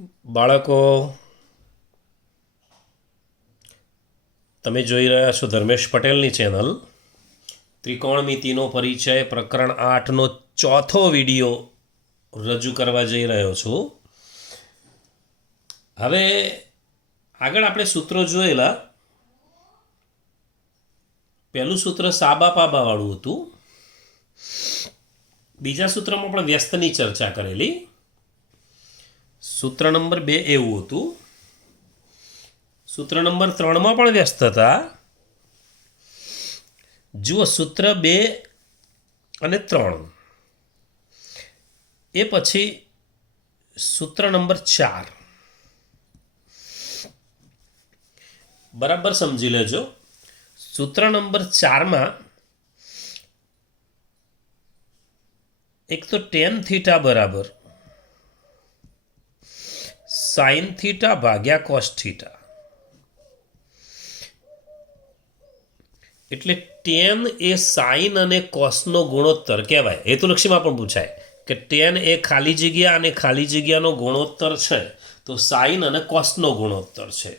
બાળકો, તમે જોઈ રહ્યા છો ધર્મેશ પટેલની ચેનલ ત્રિકોણમિતિનો પરિચય પ્રકરણ 8નો ચોથો વિડીયો રજૂ કરવા જઈ રહ્યો છું. હવે આગળ આપણે સૂત્રો જોયેલા. પહેલું સૂત્ર સાબા પાબા વાળું હતું. બીજા સૂત્રમાં પણ વ્યસ્તની ચર્ચા કરેલી. સૂત્ર નંબર 2 એવું હતું. સૂત્ર નંબર 3માં પણ વ્યસ્ત હતા. જુઓ, સૂત્ર 2 અને 3 એ પછી સૂત્ર નંબર 4 બરાબર સમજી લેજો. સૂત્ર નંબર 4માં એક તો ટેન થીટા બરાબર સાઇન થીટા ભાગ્યા કોસ થીટા, એટલે ટેન એ સાઇન અને કોસનો ગુણોત્તર કહેવાય. હેતુલક્ષીમાં પણ પૂછાય કે ટેન એ ખાલી જગ્યા અને ખાલી જગ્યાનો ગુણોત્તર છે, તો સાઇન અને કોસનો ગુણોત્તર છે.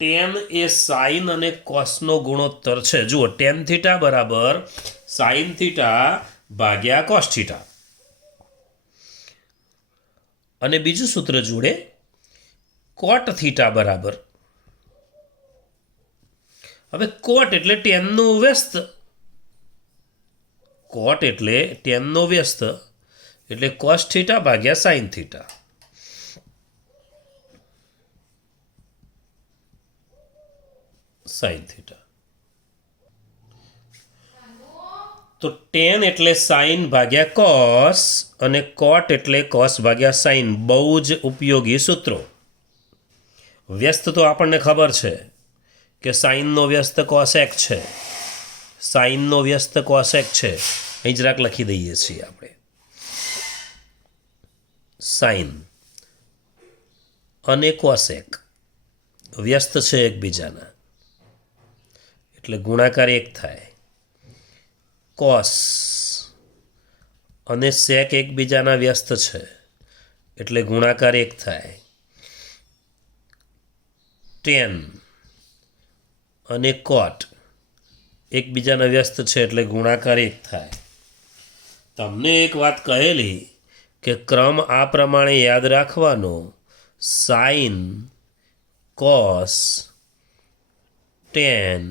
ટેન એ સાઇન અને કોસનો ગુણોત્તર છે. જુઓ, ટેન થીટા બરાબર સાઇન થીટા ભાગ્યા કોસ થીટા. અને બીજું સૂત્ર જોડે કોટ થીટા બરાબર, હવે કોટ એટલે ટેનનો વ્યસ્ત, કોટ એટલે ટેનનો વ્યસ્ત એટલે કોસ થીટા ભાગ્યા સાઇન થીટા. સાઇન થીટા તો ટેન એટલે સાઇન ભાગ્યા કોસ અને કોટ એટલે કોસ ભાગ્યા સાઇન. બહુ જ ઉપયોગી સૂત્રો. વ્યસ્ત તો આપણને ખબર છે કે સાઇનનો વ્યસ્ત કોસેક છે, સાઇનનો વ્યસ્ત કોસેક છે. અહીં જરાક લખી દઈએ છીએ આપણે. સાઇન અને કોસેક વ્યસ્ત છે એકબીજાના, એટલે ગુણાકાર 1 થાય. કોસ અને સેક એકબીજાના વ્યસ્ત છે, એટલે ગુણાકાર 1 થાય. ટેન અને કોટ એકબીજાના વ્યસ્ત છે, એટલે ગુણાકાર 1 થાય. તમને એક વાત કહેલી કે ક્રમ આ પ્રમાણે યાદ રાખવાનો: સાઇન, કોસ, ટેન,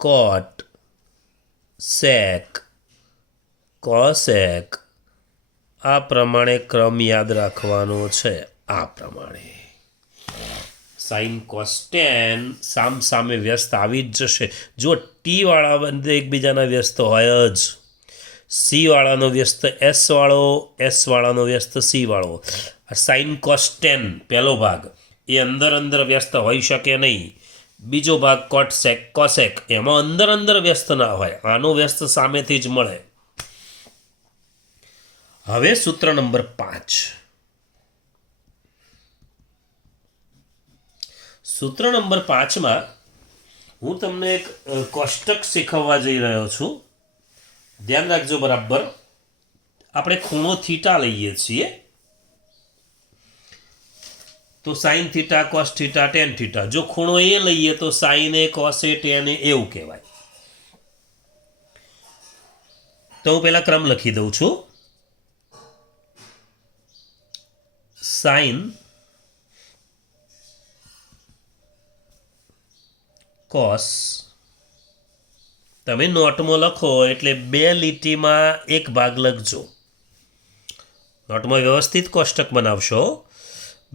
કોટ, સેક, કોસેક. આ પ્રમાણે ક્રમ યાદ રાખવાનો છે. આ પ્રમાણે સાઇન કોસ ટેન સામ સામે વ્યસ્ત આવી જ જશે. જો ટી વાળા બંને એકબીજાના વ્યસ્ત હોય જ, સી વાળાનો વ્યસ્ત એસ વાળો, એસ વાળાનો વ્યસ્ત સી વાળો. આ સાઇન કોસ ટેન પહેલો ભાગ એ અંદર અંદર વ્યસ્ત હોઈ શકે નહીં. બીજો ભાગ કોટ સેક કોસેક એમાં અંદર અંદર વ્યસ્ત ના હોય, આનો વ્યસ્ત સામેથી જ મળે. હવે સૂત્ર નંબર 5. સૂત્ર નંબર 5માં હું તમને એક કોષ્ટક શીખવવા જઈ રહ્યો છું. ધ્યાન રાખજો બરાબર. આપણે ખૂણો થીટા લઈએ છીએ, તો sign theta, cos theta, tan theta. જો ખૂણો એ લઈએ તો સાઇને, કોસે, ટેને એવું કહેવાય. તો હું પહેલા ક્રમ લખી દઉં છું. સાઇન, કોસ, તમે નોટમાં લખો એટલે 2 લીટીમાં એક ભાગ લખજો. નોટમાં વ્યવસ્થિત કોષ્ટક બનાવશો.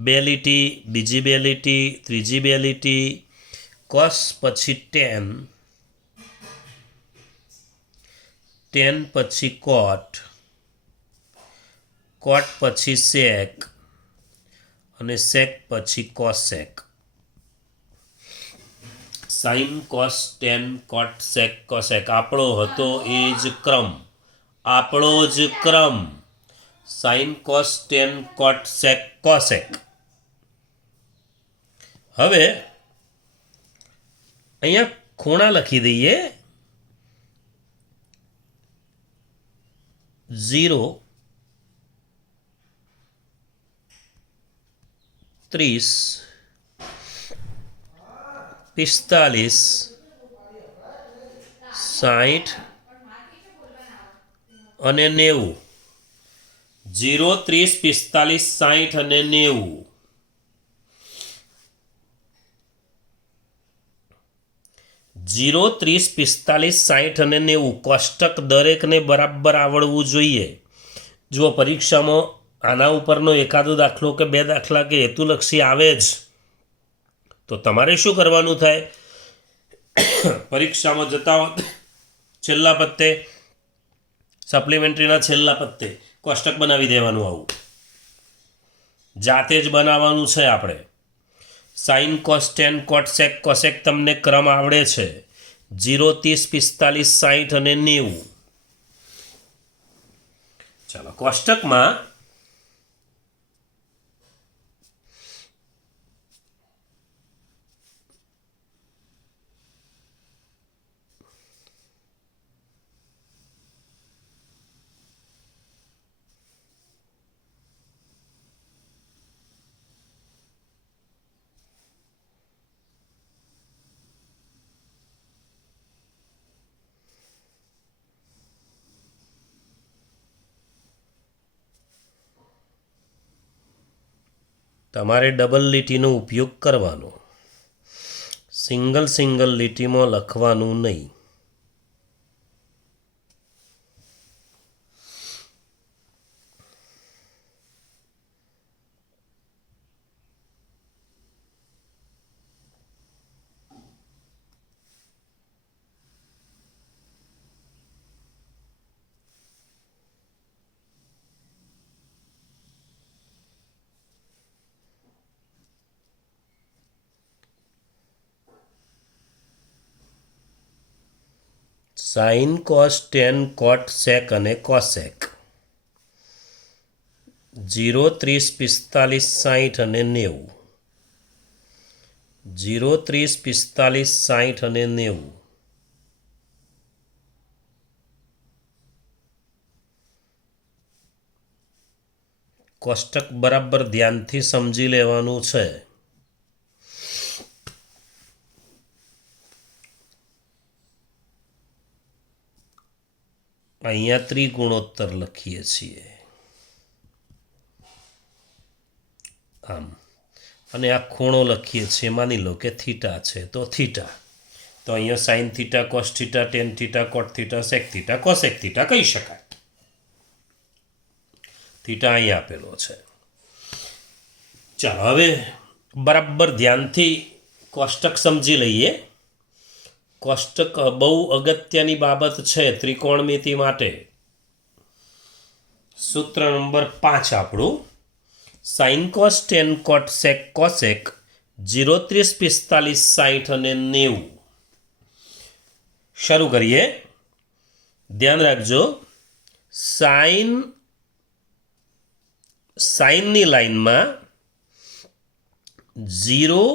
2 લીટી, બીજી 2 લીટી, ત્રીજી 2 લીટી. કોસ પછી ટેન, ટેન પછી કોટ, કોટ પછી સેક અને સેક પછી કોસેક. સાઇન, કોસ, ટેન, કોટ, સેક, કોસેક આપણો હતો એ જ ક્રમ. આપણો જ ક્રમ. સાઇન, કોસ, ટેન, કોટ, સેક, કોસેક. હવે અહીંયા ખૂણા લખી દઈએ. 0, 30 45 60 અને 90 0 30 45 60 અને 90 0 30 45 60 અને 90 કોષ્ટક દરેકને બરાબર આવડવું જોઈએ. જો પરીક્ષામાં આના ઉપરનો એકાદો દાખલો કે બે દાખલા કે હેતુલક્ષી આવે જ તો તમારે શું કરવાનું થાય? પરીક્ષામાં જતા છેલ્લા પત્તે સપ્લિમેન્ટરીના છેલ્લા પત્તે કોષ્ટક બનાવી દેવાનું. આવું જાતે જ બનાવવાનું છે આપણે. સાઇન કોસ ટેન કોટ સેક કોસેક તમને ક્રમ આવડે છે. 0 30 45 60 અને 90. ચાલો કોષ્ટકમાં તમારે ડબલ લીટીનો ઉપયોગ કરવાનો. સિંગલ લીટીમાં લખવાનું નહીં. સાઇન કોસ ટેન કોટ સેક અને કોસેક 0 30 45 60 અને 90 0 30 45 60 અને 90 કોષ્ટક બરાબર ધ્યાનથી સમજી લેવાનું છે. અહીંયા ત્રિગુણોત્તર લખીએ છીએ આમ, અને આ ખૂણો લખીએ છીએ. માની લો કે થીટા છે તો થીટા, તો અહીંયા sine theta cos theta tan theta cot theta sec theta cosec theta કહી શકાય. થીટા અહીં આપેલો છે. ચાલો હવે બરાબર ધ્યાનથી કોષ્ટક સમજી લઈએ. કોષ્ટક બહુ અગત્યની બાબત છે ત્રિકોણમિતિ માટે. સૂત્ર નંબર 5 આપણું સાઇન કોસ ટેન કોટ સેક કોસેક 0 30 45 60 અને 90. શરૂ કરીએ. ધ્યાન રાખજો, સાઇનની લાઈનમાં 0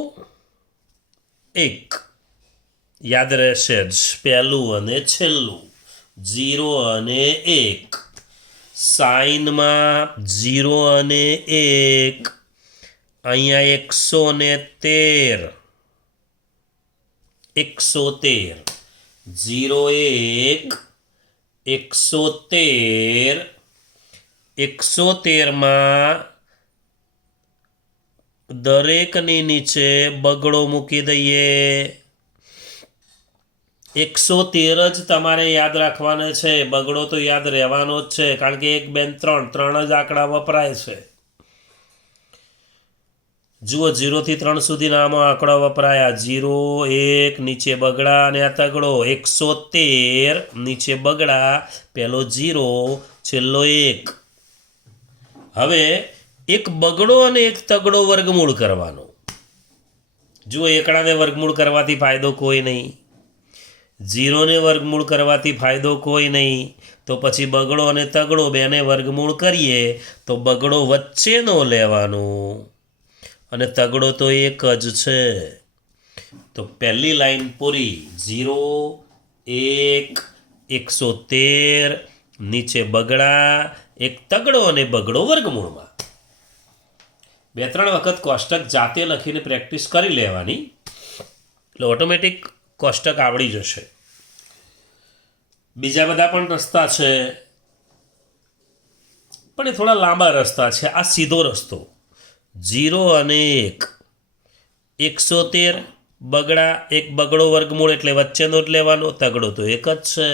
1 યાદ રહેશે જ, પહેલું અને છેલ્લું 0 અને 1. સાઇનમાં 0 અને 1, અહીંયા 113 0 1 113 113માં દરેકની નીચે બગડો મૂકી દઈએ. 113 જ તમારે યાદ રાખવાના છે. બગડો તો યાદ રહેવાનો જ છે, કારણ કે 1 2 3 જ આંકડા વપરાય છે. જુઓ 0 થી 3 સુધીના આમાં આંકડા વપરાયા. 0 1 નીચે બગડા અને આ તગડો. 113 નીચે બગડા, પહેલો 0 છેલ્લો 1. હવે એક બગડો અને એક તગડો વર્ગમૂળ કરવાનો. જુઓ એકડાને વર્ગમૂળ કરવાથી ફાયદો કોઈ નહીં, 0ને વર્ગમૂળ કરવાથી ફાયદો કોઈ નહીં. તો પછી બગડો અને તગડો બેને વર્ગમૂળ કરીએ તો બગડો વચ્ચેનો લેવાનો અને તગડો તો એક જ છે. તો પહેલી લાઈન પૂરી. 0 1 113 નીચે બગડા, એક તગડો અને બગડો વર્ગમૂળમાં. 2-3 વખત કોષ્ટક જાતે લખીને પ્રેક્ટિસ કરી લેવાની એટલે ઓટોમેટિક કોષ્ટક આવડી જશે. બીજા બધા પણ રસ્તા છે, પણ એ થોડા લાંબા રસ્તા છે. આ સીધો રસ્તો 0 અને 1 113 બગડા, એક બગડો વર્ગમૂળ એટલે વચ્ચેનો જ લેવાનો, તગડો તો એક જ છે.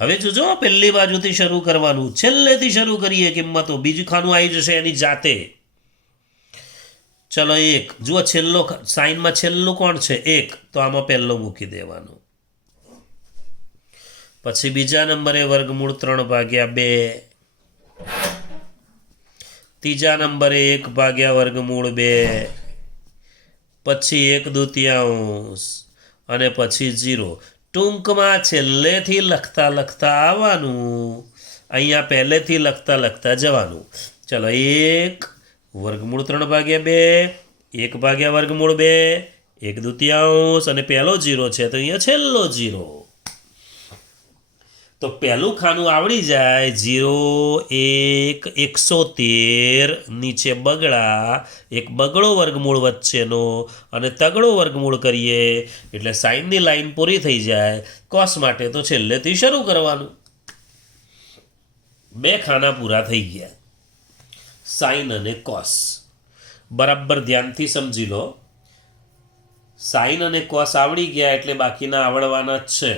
હવે જોજો પહેલી બાજુથી શરૂ કરવાનું, છેલ્લેથી શરૂ કરીએ કિંમતો, બીજું ખાનું આવી જશે એની જાતે. ચલો 1 જુઓ, છેલ્લો સાઈનમાં છેલ્લું કોણ છે? 1, તો આમાં પહેલો મૂકી દેવાનું. પછી બીજા નંબરે વર્ગમૂળ 3/2, ત્રીજા નંબરે 1/2, પછી 1/2 અને પછી 0. ટૂંકમાં છેલ્લેથી લખતા આવવાનું, અહીંયા પહેલેથી લખતા જવાનું. ચલો 1 વર્ગમૂળ 3/2, 1/2, 1/2 અને પહેલો 0 છે તો અહીંયા છેલ્લો 0. તો પહેલું ખાનું આવડી જાય. 0 1 113 નીચે બગડા, એક બગડો વર્ગમૂળ વચ્ચેનો અને તગડો વર્ગમૂળ કરીએ એટલે સાઈનની લાઈન પૂરી થઈ જાય. કોસ માટે તો છેલ્લેથી શરૂ કરવાનું. 2 ખાના પૂરા થઈ ગયા, સાઈન અને કોસ. બરાબર ધ્યાનથી સમજી લો. સાઈન અને કોસ આવડી ગયા એટલે બાકીના આવડવાના જ છે.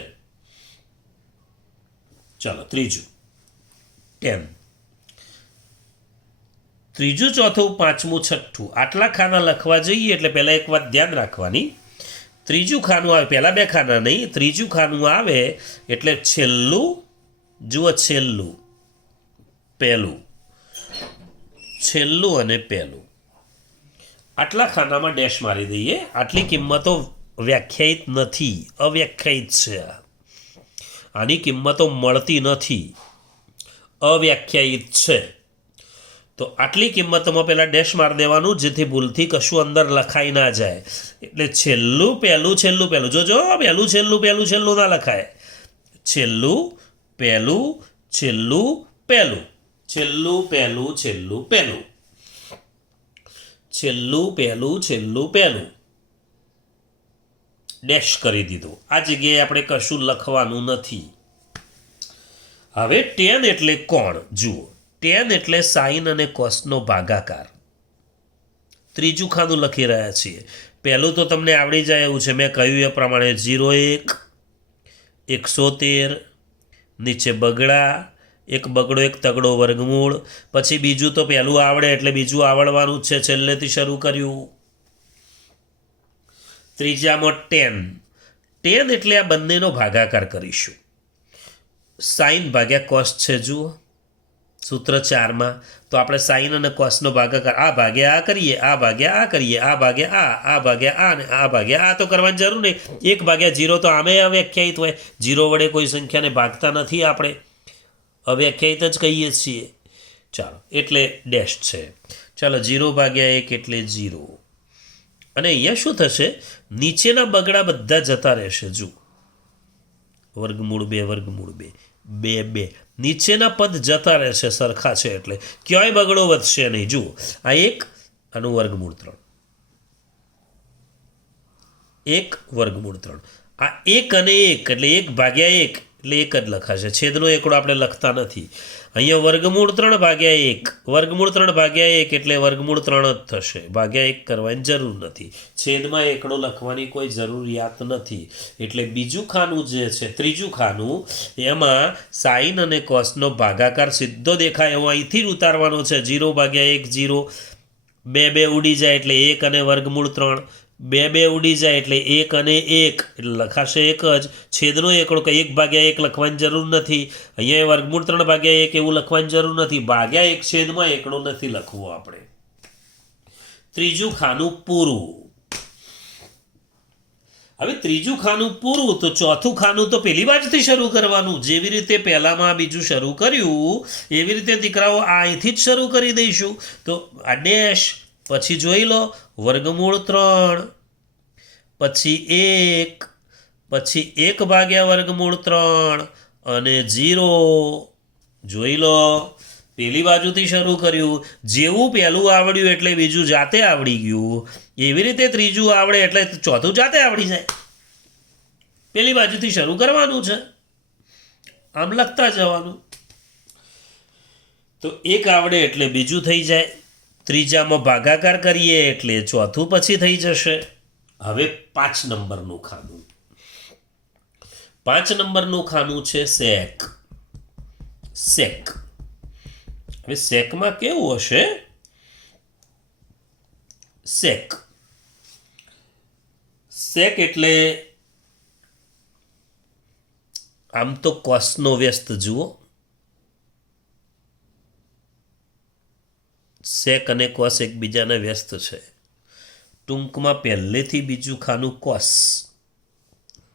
ચલો ત્રીજું tan. ત્રીજું, ચોથું, પાંચમું, છઠ્ઠું આટલા ખાના લખવા જઈએ એટલે પહેલાં એક વાત ધ્યાન રાખવાની. ત્રીજું ખાનું આવે, પહેલાં 2 ખાના નહીં, ત્રીજું ખાનું આવે એટલે છેલ્લું, જુઓ છેલ્લું, પહેલું, છેલ્લું અને પહેલું. આટલા ખાનામાં ડેશ મારી દઈએ. આટલી કિંમતો વ્યાખ્યાયિત નથી, અવ્યાખ્યાયિત છે. આની કિંમતો મળતી નથી, અવ્યાખ્યાયિત છે. તો આટલી કિંમતોમાં પહેલાં ડેશ મારી દેવાનું, જેથી ભૂલથી કશું અંદર લખાઈ ના જાય. એટલે છેલ્લું પહેલું, છેલ્લું પહેલું, જોજો પહેલું છેલ્લું પહેલું છેલ્લું ના લખાય. છેલ્લું પહેલું, છેલ્લું પહેલું, છેલ્લું પહેલું, છેલ્લું પહેલું, છેલ્લું પહેલું, છેલ્લું પહેલું. ડેશ કરી દીધું. આ જગ્યાએ આપણે કશું લખવાનું નથી. હવે tan એટલે કોણ? જુઓ, tan એટલે સાઈન અને કોસનો ભાગાકાર. ત્રીજું ખાનું લખી રહ્યા છીએ. પહેલું તો તમને આવડી જાય એવું છે, મેં કહ્યું એ પ્રમાણે 0 1 113 નીચે બગડા, એક બગડો એક તગડો વર્ગમૂળ. પછી બીજું તો પહેલું આવડે એટલે બીજું આવડવાનું જ છે, છેલ્લેથી શરૂ કર્યું. ત્રીજામાં tan. tan એટલે આ બંનેનો ભાગાકાર કરીશું. સાઈન ભાગ્યા કોસ છે, જુઓ સૂત્ર 4માં. તો આપણે સાઈન અને કોસનો ભાગાકાર આ ભાગ્યા આ કરીએ, આ ભાગ્યા આ કરીએ, આ ભાગ્યા આ ભાગ્યા આ અને આ ભાગ્યા આ તો કરવાની જરૂર નહીં. 1/0 તો આમે અવ્યાખ્યાયિત હોય. 0 વડે કોઈ સંખ્યાને ભાગતા નથી આપણે, અવ્યાખ્યાયિત જ કહીએ છીએ. ચાલો, એટલે ડેશ છે. ચાલો 0/1 એટલે 0. અને અહીંયા શું થશે? નીચેના બગડા બધા જતા રહેશે. જુઓ વર્ગમૂળ 2 વર્ગમૂળ 2 2 2 નીચેના પદ જતા રહેશે, સરખા છે એટલે ક્યાંય બગડો વધશે નહીં. જુઓ આ 1, આનું વર્ગમૂળ 3, 1 વર્ગમૂળ 3. આ 1 અને 1 એટલે 1/1 એટલે 1 જ લખાશે. છેદનો એકડો આપણે લખતા નથી. અહીંયા વર્ગમૂળ 3/1, વર્ગમૂળ 3/1 એટલે વર્ગમૂળ 3 જ થશે. ભાગ્યા 1 કરવાની જરૂર નથી. છેદમાં એકડો લખવાની કોઈ જરૂરિયાત નથી. એટલે બીજું ખાનું જે છે, ત્રીજું ખાનું, એમાં સાઈન અને કોસનો ભાગાકાર સીધો દેખાય એવો અહીંથી જ ઉતારવાનો છે. 0/1 0, 2 2 ઉડી જાય એટલે 1 અને વર્ગમૂળ 3, 2 2 ઉડી જાય એટલે 1 અને 1 એટલે લખાશે 1 જ. છેદનો એકડો 1/1 લખવાની જરૂર નથી. અહીંયા વર્ગમૂળ 3/1 એવું લખવાની જરૂર નથી. ભાગ્યા 1 છેદમાં એકડો નથી લખવો આપણે. ત્રીજું ખાનું પૂરું. હવે ત્રીજું ખાનું પૂરું તો ચોથું ખાનું તો પહેલી બાજુથી શરૂ કરવાનું. જેવી રીતે પહેલામાં બીજું શરૂ કર્યું એવી રીતે દીકરાઓ અહીંથી જ શરૂ કરી દઈશું. તો આ ડેશ, પછી જોઈ લો વર્ગમૂળ 3, પછી 1, પછી 1/વર્ગમૂળ 3 અને 0. જોઈ લો પેલી બાજુથી શરૂ કર્યું, જેવું પહેલું આવડ્યું એટલે બીજું જાતે આવડી ગયું, એવી રીતે ત્રીજું આવડે એટલે ચોથું જાતે આવડી જાય. પેલી બાજુથી શરૂ કરવાનું છે, આમ લખતા જવાનું. તો એક આવડે એટલે બીજું થઈ જાય, ત્રીજામાં ભાગાકાર કરીએ એટલે ચોથું પછી થઈ જશે. હવે 5 નંબરનું ખાનું. 5 નંબરનું ખાનું છે સેક. સેક. હવે સેકમાં કેવું હશે? સેક. સેક એટલે આમ તો કોસનો વ્યસ્ત જુઓ. સેક અને કોસ એકબીજાના વ્યસ્ત છે. ટૂંકમાં પહેલેથી બીજું ખાનું કોસ,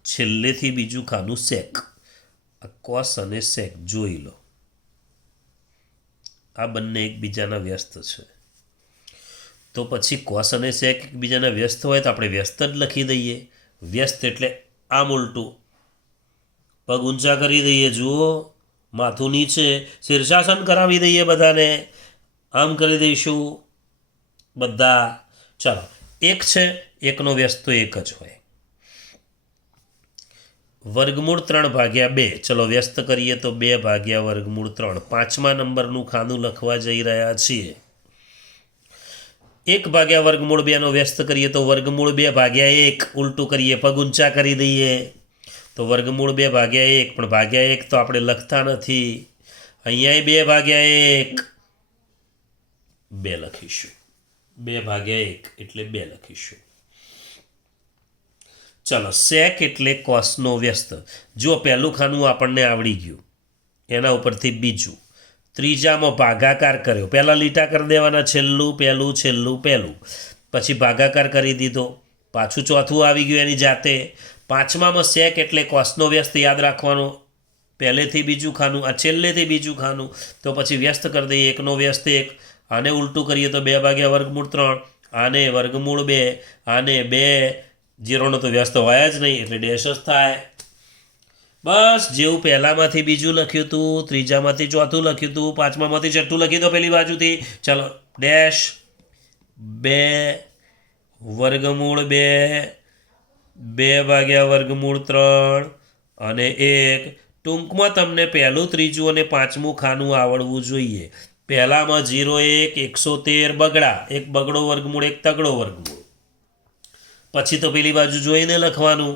છેલ્લેથી બીજું ખાનું સેક. આ કોસ અને સેક જોઈ લો, આ બંને એકબીજાના વ્યસ્ત છે. તો પછી કોસ અને સેક એકબીજાના વ્યસ્ત હોય તો આપણે વ્યસ્ત જ લખી દઈએ. વ્યસ્ત એટલે આમ ઉલટું, પગ ઊંચા કરી દઈએ, જુઓ, માથું નીચે, શીર્ષાસન કરાવી દઈએ બધાને, આમ કરી દઈશું બધા. ચાલો, એક છે, એકનો વ્યસ્ત તો એક જ હોય. વર્ગમૂળ 3/2. ચલો વ્યસ્ત કરીએ તો 2/3. 5મા નંબરનું ખાનું લખવા જઈ રહ્યા છીએ. 1/2 નો વ્યસ્ત કરીએ તો વર્ગમૂળ 2/1. ઉલટું કરીએ, પગ ઊંચા કરી દઈએ તો વર્ગમૂળ 2/1. પણ ભાગ્યા 1 તો આપણે લખતા નથી, અહીંયા 2/1. 2 લખીશું. 2/1 એટલે 2 લખીશું. ચલો, સેક એટલે કોસનો વ્યસ્ત. જો પહેલું ખાનું આપણને આવડી ગયું, એના ઉપરથી બીજું, ત્રીજામાં ભાગાકાર કર્યો, પહેલાં લીટા કરી દેવાના, છેલ્લું પહેલું, છેલ્લું પહેલું, પછી ભાગાકાર કરી દીધો, પાછું ચોથું આવી ગયું એની જાતે. 5મામાં સેક એટલે કોસનો વ્યસ્ત યાદ રાખવાનો, પહેલેથી બીજું ખાનું, આ છેલ્લેથી બીજું ખાનું, તો પછી વ્યસ્ત કરી દઈએ. એકનો વ્યસ્ત 1, આને ઉલટું કરીએ તો 2/3, આને વર્ગમૂળ 2, આને 2. 0નો તો વ્યસ્ત હોય જ નહીં એટલે ડેશ જ થાય. બસ જેવું પહેલામાંથી બીજું લખ્યું હતું, ત્રીજામાંથી ચોથું લખ્યું હતું, 5મામાંથી છઠ્ઠું લખી દો પેલી બાજુથી. ચાલો, ડેશ 2 વર્ગમૂળ 2, 2/3 અને 1. ટૂંકમાં તમને પહેલું, ત્રીજું અને 5મું ખાનું આવડવું જોઈએ. પહેલામાં 0, 1, 113 બગડા, એક બગડો વર્ગમૂળ, એક તગડો વર્ગમૂળ. પછી તો પેલી બાજુ જોઈને લખવાનું.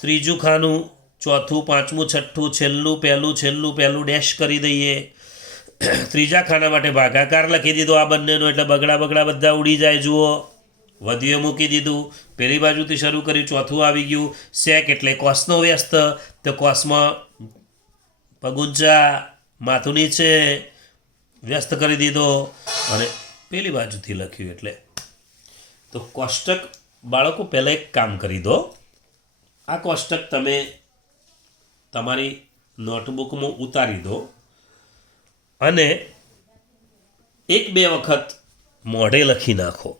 ત્રીજું ખાનું, ચોથું, 5મું, છઠ્ઠું, છેલ્લું પહેલું, છેલ્લું પહેલું, ડેશ કરી દઈએ. ત્રીજા ખાના માટે ભાગાકાર લખી દીધો આ બંનેનો, એટલે બગડા બધા ઉડી જાય. જુઓ, વધ્યું મૂકી દીધું, પેલી બાજુથી શરૂ કર્યું, ચોથું આવી ગયું. સેક એટલે કોસનો વ્યસ્ત, તો કોસમાં પગ ઊંચા, માથું નીચે, વ્યસ્ત કરી દીધો અને પેલી બાજુથી લખ્યું. એટલે તો કોષ્ટક બાળકો પહેલાં એક કામ કરી દો, આ કોષ્ટક તમે તમારી નોટબુકમાં ઉતારી દો અને 1-2 વખત મોઢે લખી નાખો,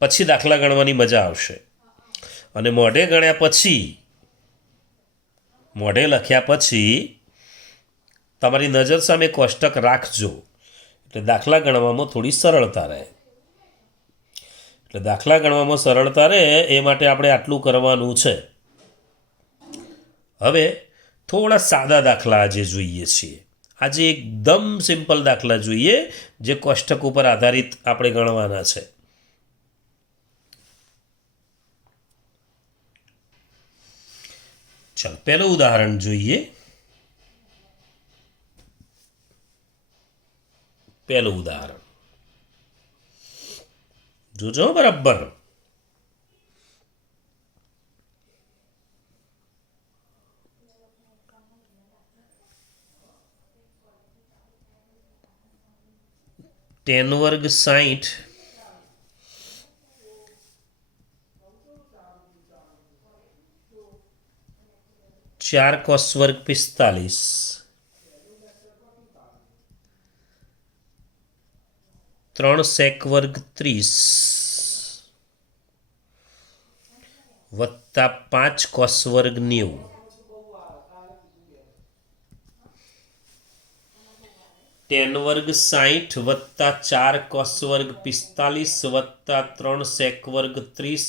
પછી દાખલા ગણવાની મજા આવશે. અને મોઢે ગણ્યા પછી, મોઢે લખ્યા પછી તમારી નજર સામે કોષ્ટક રાખજો, એટલે દાખલા ગણવામાં થોડી સરળતા રહે. એટલે દાખલા ગણવામાં સરળતા રહે એ માટે આપણે આટલું કરવાનું છે. હવે થોડા સાદા દાખલા આજે જોઈએ છીએ. આજે એકદમ સિમ્પલ દાખલા જોઈએ જે કોષ્ટક ઉપર આધારિત આપણે ગણવાના છે. ચાલો, પહેલું ઉદાહરણ જોઈએ. પહેલું ઉદાહરણ જોજો બરાબર. ટેન વર્ગ 60, 4 કોસ વર્ગ 45, 3 સેક વર્ગ 30 વત્તા 5 કોસ વર્ગ 90. ટેન વર્ગ 60 વત્તા 4 કોસ વર્ગ 45 વત્તા 3 સેક વર્ગ 30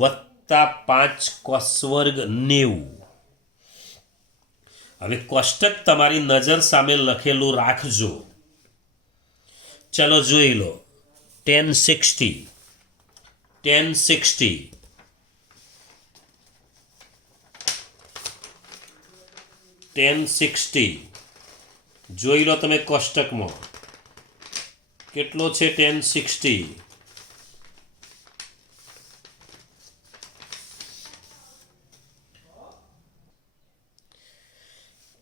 વત્તા 5 કોસ વર્ગ 90. હવે કોષ્ટક તમારી નજર સામે લખેલું રાખજો. ચલો જોઈ લો. 1060 જોઈ લો તમે કોષ્ટકમાં કેટલો છે.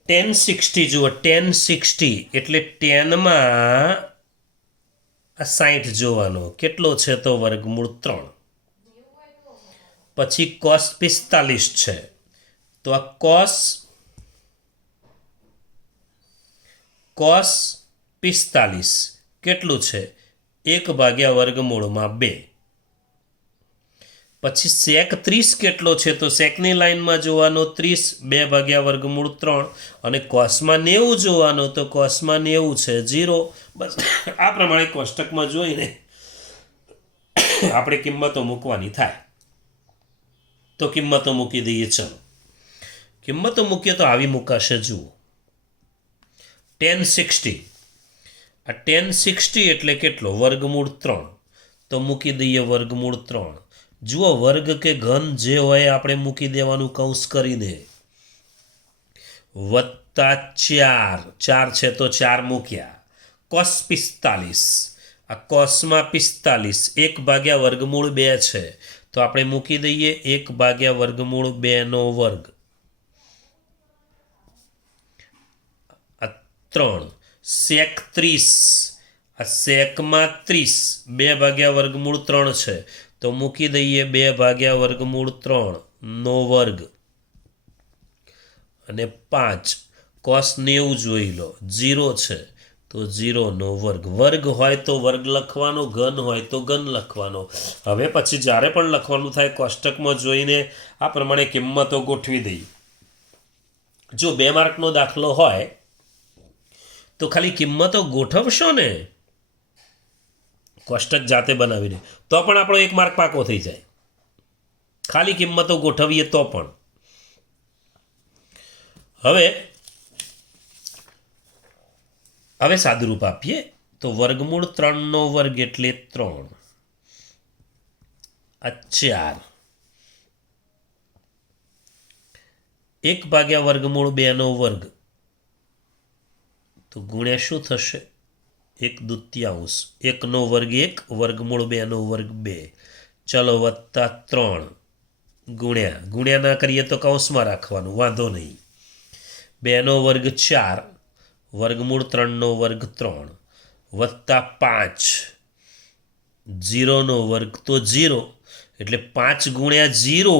1060 જુઓ. 1060 એટલે 10માં 60 જોવાનો કેટલો છે તો વર્ગમૂળ 3. પછી કોસ 45 છે તો આ કોસ 45 કેટલું છે 1 ભાગ્યા વર્ગમૂળમાં 2. પછી સેક 30 કેટલો છે તો સેકની લાઈનમાં જોવાનો 30 2 ભાગ્યા વર્ગમૂળ 3 અને કોસમાં 90 જોવાનો તો કોસમાં 90 છે 0. બસ આ પ્રમાણે કોષ્ટકમાં જોઈને આપણે કિંમતો મૂકવાની થાય. તો કિંમતો મૂકી દઈએ. ચલો કિંમતો મૂકીએ તો આવી મૂકાશે. જુઓ 1060 આ 1060 એટલે કેટલો વર્ગમૂળ 3 તો મૂકી દઈએ વર્ગમૂળ 3. જુઓ વર્ગ કે ઘન જે હોય આપણે મૂકી દેવાનું કૌંસ કરીને. વત્તા 4 છે તો 4 મૂક્યા. કોસ 45 આ કોસમાં 45 1 ભાગ્યા વર્ગમૂળ 2 છે તો આપણે મૂકી દઈએ 1 ભાગ્યા વર્ગમૂળ 2 નો વર્ગ. આ 3 સેક 30 આ સેકમાં 30 2 ભાગ્યા વર્ગમૂળ 3 છે તો મૂકી દઈએ 2 ભાગ્યા વર્ગમૂળ 3 નો વર્ગ. અને 5 કોસ 90 જોઈ લો 0 છે તો 0 નો વર્ગ. વર્ગ હોય તો વર્ગ લખવાનો, ઘન હોય તો ઘન લખવાનો. હવે પછી જ્યારે પણ લખવાનું થાય કોષ્ટકમાં જોઈને આ પ્રમાણે કિંમતો ગોઠવી દઈએ. જો 2 માર્કનો દાખલો હોય તો ખાલી કિંમતો ગોઠવશો ને કોષ્ટક જાતે બનાવીને તો પણ આપણો 1 માર્ક પાકો થઈ જાય. ખાલી કિંમતો ગોઠવીએ તો પણ. હવે સાદુરૂપ આપીએ તો વર્ગમૂળ 3 નો વર્ગ એટલે 3 આ 4 1 ભાગ્યા વર્ગમૂળ 2 નો વર્ગ તો ગુણ્યા શું થશે 1/2 1 નો વર્ગ 1 વર્ગમૂળ 2 નો વર્ગ 2. ચલો વત્તા 3 ગુણ્યા ના કરીએ તો કૌંસમાં રાખવાનું વાંધો નહીં. 2 નો વર્ગ 4 વર્ગમૂળ 3 નો વર્ગ 3 વત્તા 5 0 નો વર્ગ તો 0 એટલે 5 ગુણ્યા 0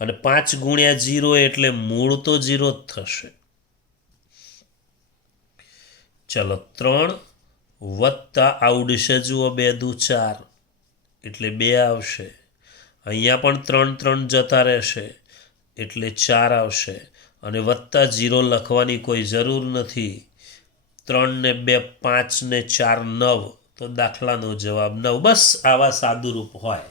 અને 5 ગુણ્યા 0 એટલે મૂળ તો 0 જ થશે. ચલો 3 વત્તા આવડશે જુઓ 2 દુ 4 એટલે 2 આવશે. અહીંયા પણ 3 જતા રહેશે એટલે 4 આવશે અને વત્તા 0 લખવાની કોઈ જરૂર નથી. 3 ને 2 5 ને 4 9 તો દાખલાનો જવાબ 9. બસ આવા સાદુરૂપ હોય.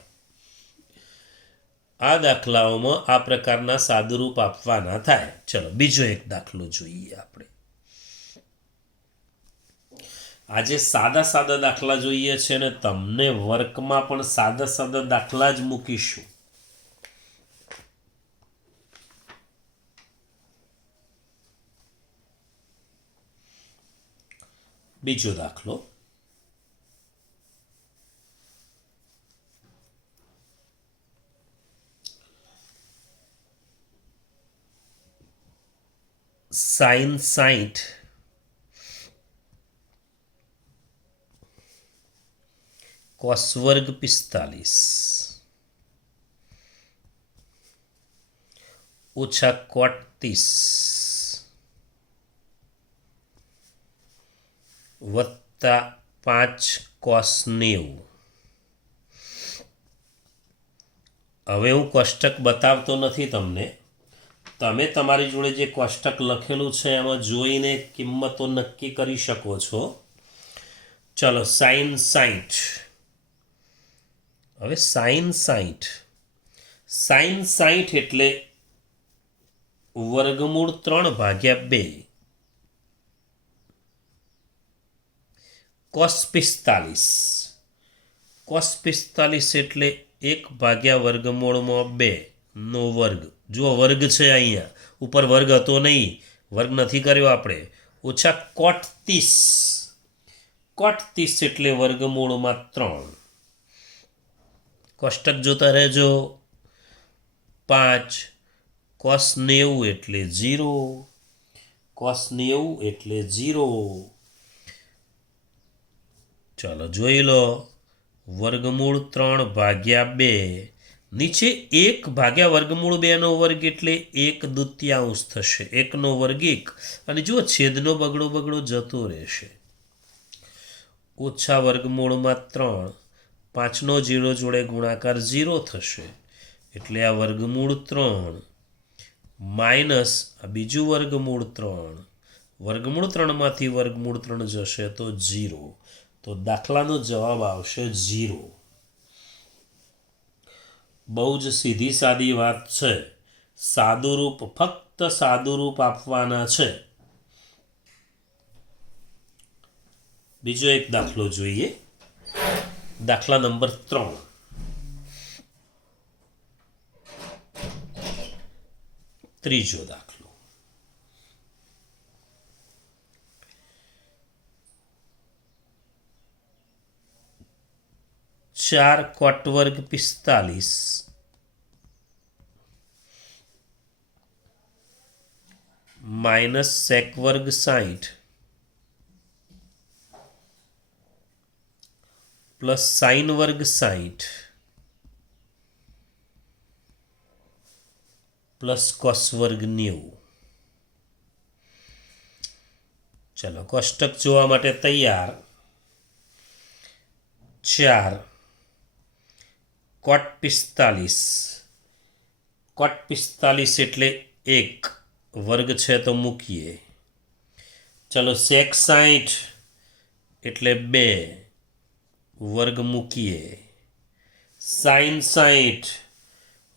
આ દાખલાઓમાં આ પ્રકારના સાદુરૂપ આપવાના થાય. ચલો બીજો એક દાખલો જોઈએ આપણે. આજે સાદા દાખલા જોઈએ છે ને તમને વર્કમાં પણ સાદા દાખલા જ મૂકીશું. બીજો દાખલો sin 60 cos વર્ગ 45 ઓછા cot 30 વત્તા 5 cos 90. હવે હું કોષ્ટક બતાવતો નથી તમને, તમે તમારી જોડે જે કોષ્ટક લખેલું છે એમાં જોઈને કિંમતો નક્કી કરી શકો છો. ચલો સાઈન 60. હવે સાઈન 60 એટલે વર્ગમૂળ 3/2. કોસ 45 એટલે 1/2 નો વર્ગ. જુઓ વર્ગ છે, અહીંયા ઉપર વર્ગ હતો નહીં, વર્ગ નથી કર્યો આપણે. ઓછા કોટ 30 એટલે વર્ગમૂળમાં 3. કોષ્ટક જોતા રહેજો. 5 કોસ 90 એટલે 0. ચાલો જોઈ લો. વર્ગમૂળ 3/2. નીચે 1/2 નો વર્ગ એટલે 1/2 થશે. 1 નો વર્ગ 1. અને જુઓ છેદનો બગડો જતો રહેશે. ઓછા વર્ગમૂળમાં 3. 5 નો 0 જોડે ગુણાકાર 0 થશે. એટલે આ વર્ગમૂળ 3 માઇનસ આ બીજું વર્ગમૂળ 3. વર્ગમૂળ 3માંથી વર્ગમૂળ 3 જશે તો 0. તો દાખલાનો જવાબ આવશે 0. બહુ જ સીધી સાદી વાત છે. સાદુરૂપ, ફક્ત સાદુરૂપ આપવાના છે. બીજો એક દાખલો જોઈએ. દાખલા નંબર 3. ત્રીજો દાખલો. ચાર કોટ વર્ગ 45 માઇનસ સેક વર્ગ 60 પ્લસ સાઇન વર્ગ 60 પ્લસ કોસ વર્ગ 90. ચલો કોષ્ટક જોવા માટે તૈયાર. 4 કોટ 45 એટલે 1 વર્ગ છે તો મૂકીએ. ચલો સેક 60 એટલે 2 વર્ગ મૂકીએ. સાઇન 60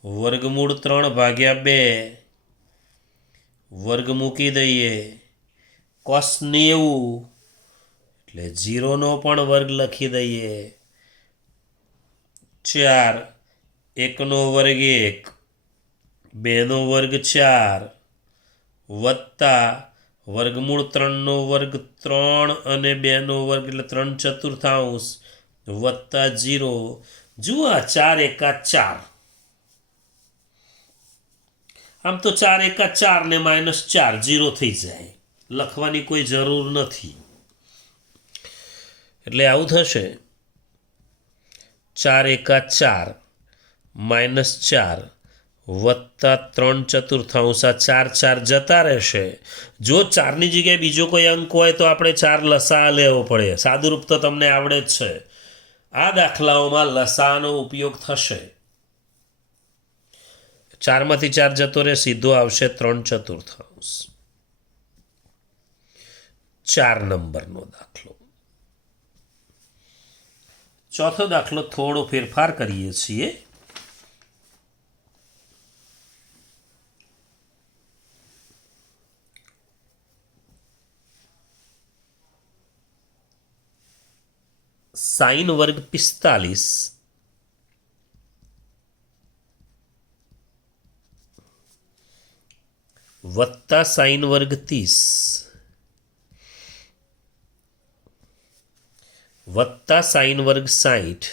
વર્ગમૂળ 3/2 વર્ગ મૂકી દઈએ. કોસ 90 એટલે 0નો પણ વર્ગ લખી દઈએ. 4 1નો વર્ગ 1 2નો વર્ગ 4 વત્તા વર્ગમૂળ 3નો વર્ગ 3 અને 2નો વર્ગ એટલે 3/4 વત્તા 0. જુઓ 4 એકા 4. આમ તો 4 એકા 4 ને -4 0 થઈ જાય. લખવાની કોઈ જરૂર નથી. એટલે આવું થશે. 4 એકા 4 -4 વત્તા 3/4 4 જતા રહેશે. જો 4ની જગ્યાએ બીજો કોઈ અંક હોય તો આપણે 4 લસા લેવો પડે. સાદુરૂપ તો તમને આવડે જ છે. આ દાખલાઓમાં લસાનો ઉપયોગ થશે. 4માંથી 4 જતો રહે, સીધો આવશે 3/4. 4 નંબરનો દાખલો. ચોથો દાખલો થોડો ફેરફાર કરીએ છીએ. સાઇન વર્ગ 45 વત્તા સાઇન વર્ગ 30 વત્તા સાઇન વર્ગ 60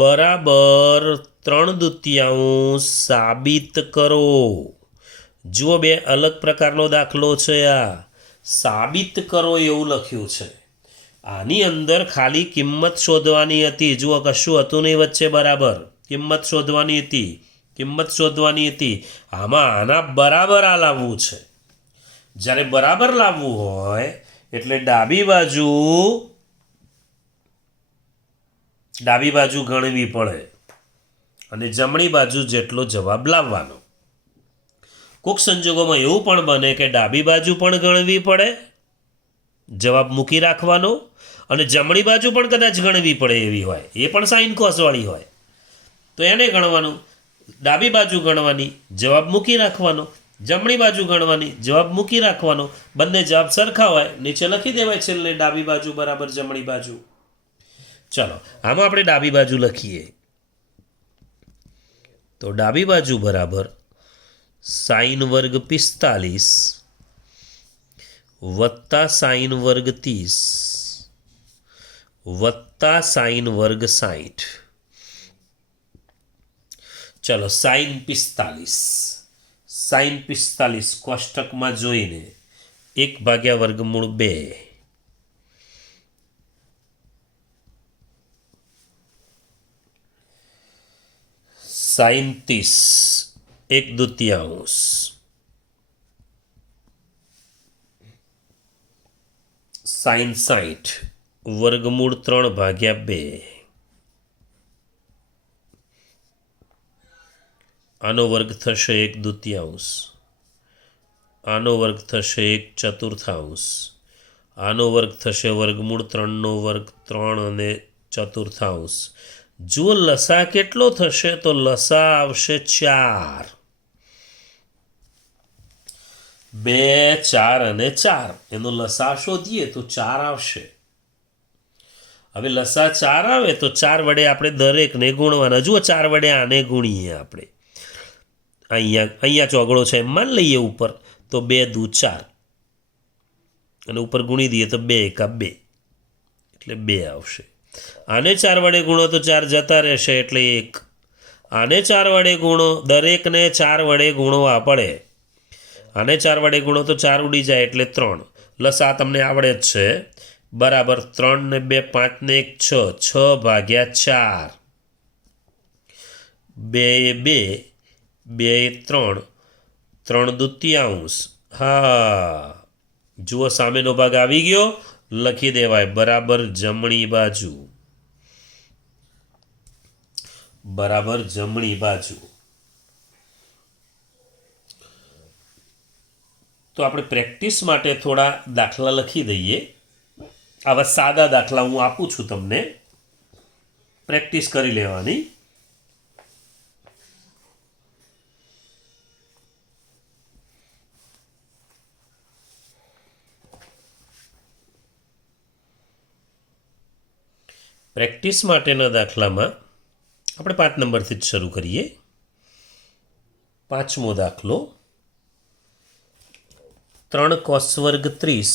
બરાબર 3/2 સાબિત કરો. જુઓ બે અલગ પ્રકારનો દાખલો છે. આ સાબિત કરો એવું લખ્યું છે. આની અંદર ખાલી કિંમત શોધવાની હતી. જુઓ કશું હતું નહીં વચ્ચે. બરાબર કિંમત શોધવાની હતી. આમાં આના બરાબર આ લાવવું છે. જ્યારે બરાબર લાવવું હોય એટલે ડાબી બાજુ ગણવી પડે. અને જમણી બાજુ જેટલો જવાબ લાવવાનો. કોઈક સંજોગોમાં એવું પણ બને કે ડાબી બાજુ પણ ગણવી પડે, જવાબ મૂકી રાખવાનો, અને જમણી બાજુ પણ કદાચ ગણવી પડે એવી હોય, એ પણ સાઇન કોસવાળી હોય, તો એને ગણવાનું. ડાબી બાજુ ગણવાની, જવાબ મૂકી રાખવાનો, જમણી બાજુ ગણવાની, જવાબ મૂકી રાખવાનો. બંને જવાબ સરખા હોય નીચે લખી દેવાય છેલ્લે ડાબી બાજુ બરાબર જમણી બાજુ. ચલો આમાં આપણે ડાબી બાજુ લખીએ તો ડાબી બાજુ બરાબર સાઈન વર્ગ 45 વત્તા સાઈન વર્ગ 30 વત્તા સાઈન વર્ગ 60. ચલો સાઈન 45 કોષ્ટકમાં જોઈને 1/2 સાઈન 30 1/2 સાઈન 60 વર્ગમૂળ 3/2. આનો વર્ગ થશે 1/2, આનો વર્ગ થશે 1/4, આનો વર્ગ થશે વર્ગમૂળ 3નો વર્ગ 3 અને 1/4. જો લસા કેટલો થશે તો લસા આવશે 4. 2 4 અને 4 એનો લસા શોધીએ તો 4 આવશે. હવે લસા 4 આવે તો 4 વડે આપણે દરેકને ગુણવાના. જુઓ 4 વડે આને ગુણીએ આપણે, અહીંયા ચોગડો છે એમ માન લઈએ ઉપર, તો 2 દુ 4 અને ઉપર ગુણી દઈએ તો 2 એકા 2 એટલે 2 આવશે. આને 4 વડે ગુણો તો 4 જતા રહેશે એટલે 1. આને 4 વડે ગુણો, દરેકને 4 વડે ગુણવા પડે. આને 4 વડે ગુણો તો 4 ઉડી જાય એટલે 3. લસા તમને આવડે જ છે, બરાબર 3 ને 2 5 ને 1 6, 6/4. 2 2 3 3/2. હા જુઓ સામેનો ભાગ આવી ગયો, લખી દેવાય બરાબર જમણી બાજુ, બરાબર જમણી બાજુ. તો આપણે પ્રેક્ટિસ માટે થોડા દાખલા લખી દઈએ. આવા સાદા દાખલા હું આપું છું તમને, પ્રેક્ટિસ કરી લેવાની. પ્રેક્ટિસ માટેના દાખલામાં આપણે 5 નંબરથી જ શરૂ કરીએ. 5મો દાખલો, 3 cos વર્ગ 30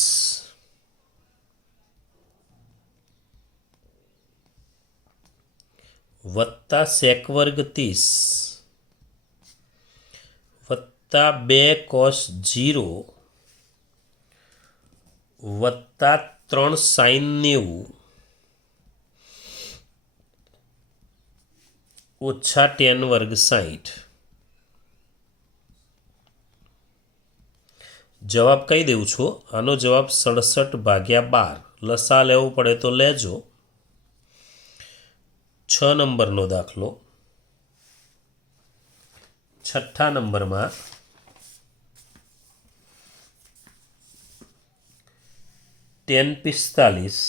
વત્તા sec વર્ગ 30 વત્તા 2 cos 0 વત્તા 3 sin 90 ઓછા tan વર્ગ 60. જવાબ કહી દઉં છું, આનો જવાબ 67/12. લસા લેવો પડે તો લેજો. 6 નંબરનો દાખલો, 6ઠ્ઠા નંબરમાં tan 45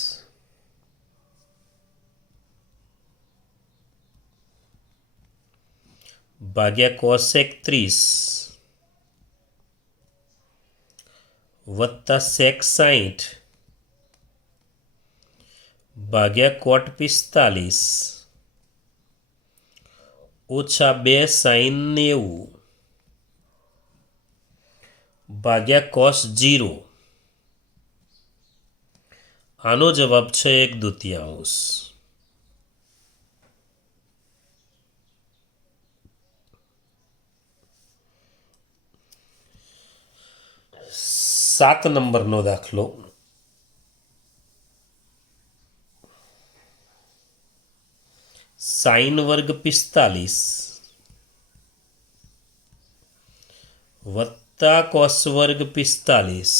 ભાગ્યા cosec 30 વત્તા sec 60 ભાગ્યા cot 45 ઓછા 2 sin 90 ભાગ્યા cos 0. આનો જવાબ છે 1/2. 7 નંબરનો દાખલો, sin વર્ગ 45 વત્તા cos વર્ગ 45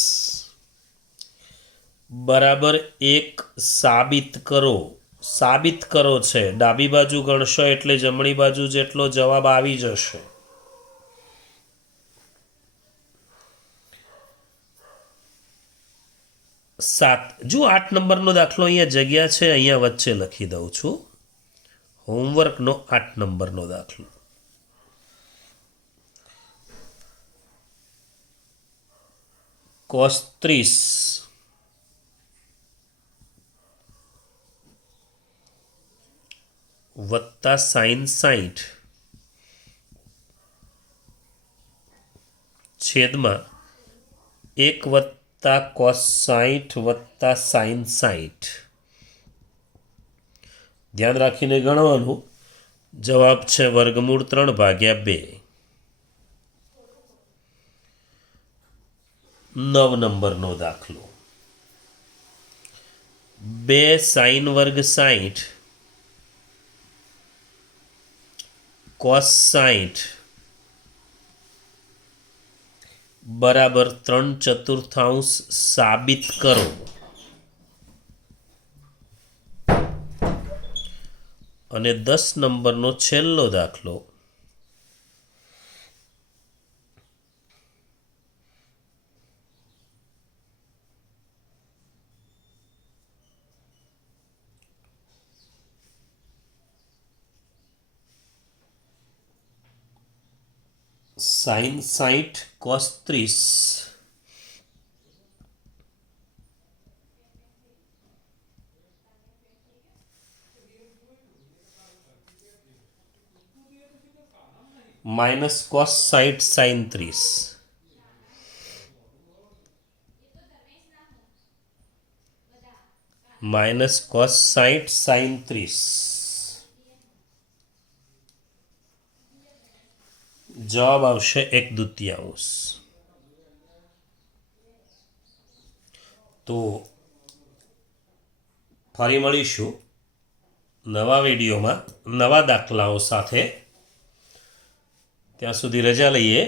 બરાબર 1 સાબિત કરો. સાબિત કરો છે. ડાબી બાજુ ગણશો એટલે જમણી બાજુ જેટલો જવાબ આવી જશે. 7 જો 8 નંબરનો દાખલો અહીંયા જગ્યા છે, અહીંયા વચ્ચે લખી દઉં છું. હોમવર્કનો 8 નંબરનો દાખલો. cos 30 વત્તા sin 60 છેદમાં 1 વત્તા cos 60 વત્તા sin 60. ધ્યાન રાખીને ગણવાનું. જવાબ છે વર્ગમૂળ 3/2. 9 નંબરનો દાખલો. 2 sin વર્ગ 60 cos 60 બરાબર 3/4 સાબિત કરો. અને 10 નંબરનો છેલ્લો દાખલો. sin 60 cos 30 minus cos 60 sin 30 minus cos 60 sin 30. જવાબ આવશે 1/2. તો ફરી મળીશું નવા વિડીયોમાં નવા દાખલાઓ સાથે. ત્યાં સુધી રજા લઈએ.